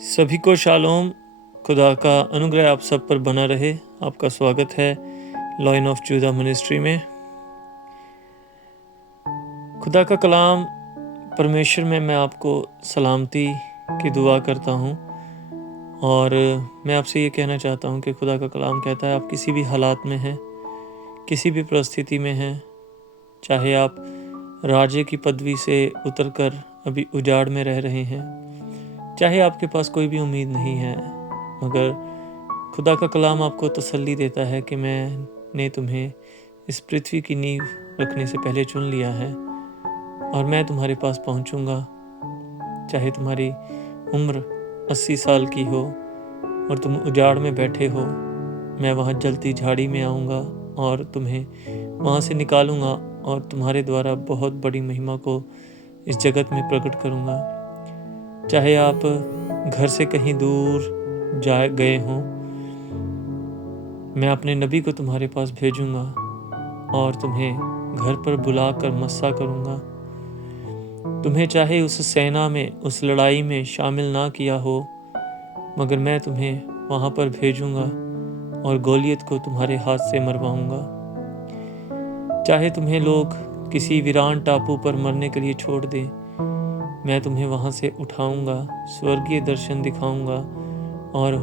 सभी को शालोम। खुदा का अनुग्रह आप सब पर बना रहे। आपका स्वागत है लाइन ऑफ जूदा मिनिस्ट्री में। खुदा का कलाम परमेश्वर में मैं आपको सलामती की दुआ करता हूँ और मैं आपसे ये कहना चाहता हूँ कि खुदा का कलाम कहता है आप किसी भी हालात में हैं, किसी भी परिस्थिति में हैं, चाहे आप राजे की पदवी से उतरकर अभी उजाड़ में रह रहे हैं, चाहे आपके पास कोई भी उम्मीद नहीं है, मगर खुदा का कलाम आपको तसल्ली देता है कि मैंने तुम्हें इस पृथ्वी की नींव रखने से पहले चुन लिया है और मैं तुम्हारे पास पहुंचूंगा। चाहे तुम्हारी उम्र 80 साल की हो और तुम उजाड़ में बैठे हो, मैं वहां जलती झाड़ी में आऊँगा और तुम्हें वहां से निकालूंगा और तुम्हारे द्वारा बहुत बड़ी महिमा को इस जगत में प्रकट करूंगा। चाहे आप घर से कहीं दूर जा गए हों, मैं अपने नबी को तुम्हारे पास भेजूंगा और तुम्हें घर पर बुलाकर मस्सा करूंगा। तुम्हें चाहे उस सेना में, उस लड़ाई में शामिल ना किया हो, मगर मैं तुम्हें वहां पर भेजूंगा और गोलियत को तुम्हारे हाथ से मरवाऊंगा। चाहे तुम्हें लोग किसी वीरान टापू पर मरने के लिए छोड़ दें, मैं तुम्हें वहां से उठाऊंगा, स्वर्गीय दर्शन दिखाऊंगा और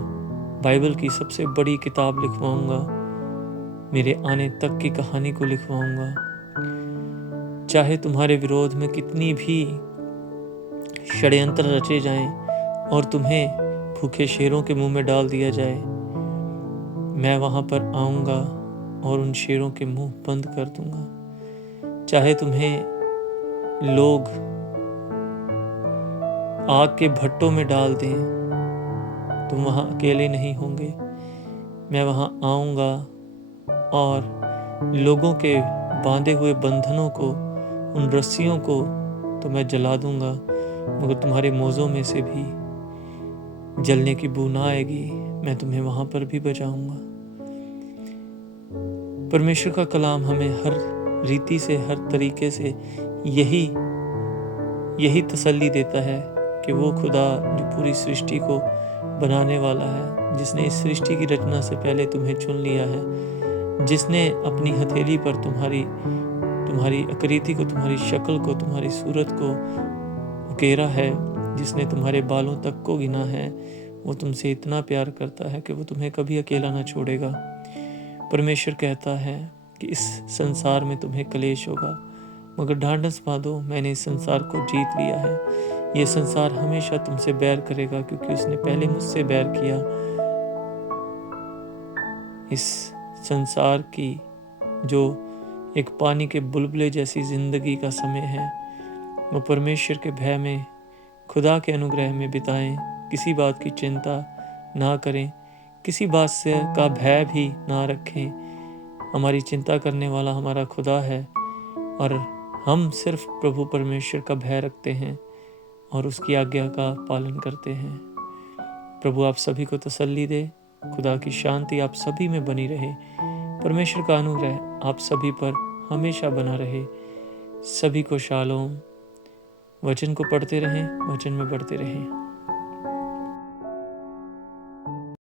बाइबल की सबसे बड़ी किताब लिखवाऊंगा, मेरे आने तक की कहानी को लिखवाऊंगा। चाहे तुम्हारे विरोध में कितनी भी षड्यंत्र रचे जाएं और तुम्हें भूखे शेरों के मुंह में डाल दिया जाए, मैं वहां पर आऊंगा और उन शेरों के मुंह बंद कर दूंगा। चाहे तुम्हें लोग आग के भट्टों में डाल दें, तुम वहां अकेले नहीं होंगे। मैं वहां आऊंगा और लोगों के बांधे हुए बंधनों को, उन रस्सियों को तो मैं जला दूंगा, मगर तुम्हारे मोज़ों में से भी जलने की बू ना आएगी। मैं तुम्हें वहां पर भी बचाऊंगा। परमेश्वर का कलाम हमें हर रीति से, हर तरीके से यही तसल्ली देता है कि वो खुदा जो पूरी सृष्टि को बनाने वाला है, जिसने इस सृष्टि की रचना से पहले तुम्हें चुन लिया है, जिसने अपनी हथेली पर तुम्हारी आकृति को, तुम्हारी शक्ल को, तुम्हारी सूरत को उकेरा है, जिसने तुम्हारे बालों तक को गिना है, वो तुमसे इतना प्यार करता है कि वो तुम्हें कभी अकेला ना छोड़ेगा। परमेश्वर कहता है कि इस संसार में तुम्हें कलेश होगा, मगर ढांढस बांधो, मैंने इस संसार को जीत लिया है। ये संसार हमेशा तुमसे बैर करेगा क्योंकि उसने पहले मुझसे बैर किया। इस संसार की जो एक पानी के बुलबुले जैसी जिंदगी का समय है, वो परमेश्वर के भय में, खुदा के अनुग्रह में बिताएं। किसी बात की चिंता ना करें, किसी बात से का भय भी ना रखें। हमारी चिंता करने वाला हमारा खुदा है और हम सिर्फ प्रभु परमेश्वर का भय रखते हैं और उसकी आज्ञा का पालन करते हैं। प्रभु आप सभी को तसल्ली दे। खुदा की शांति आप सभी में बनी रहे। परमेश्वर का अनुग्रह आप सभी पर हमेशा बना रहे। सभी को शालोम। वचन को पढ़ते रहें, वचन में बढ़ते रहें।